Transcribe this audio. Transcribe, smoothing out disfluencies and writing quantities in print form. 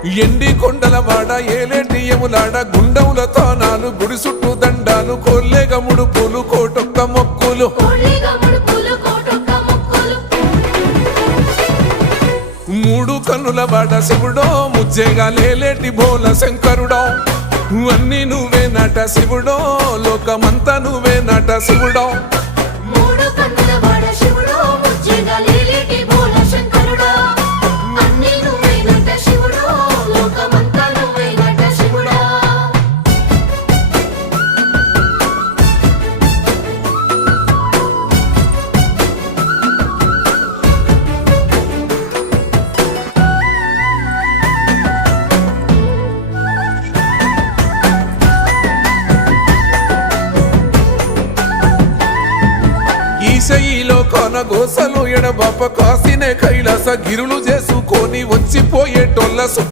ఎండి కొండల వాడ ఏలేటియములాడ గుండముల తానాలు గుడి చుట్టూ దండాలు కోల్లేగ ముడుపులు కోటొక్క మొక్కులు మూడు కన్నుల వాడ శివుడో ముజ్జేగా లేలేటి బోల శంకరుడో అన్ని నువ్వే నట శివుడో లోకమంతా నువ్వే నట శివుడో ఈశయిలో కొనగోసలు ఎడబాప కాసినే కైలాస గిరులు చేసుకొని వచ్చిపోయేటోళ్ళ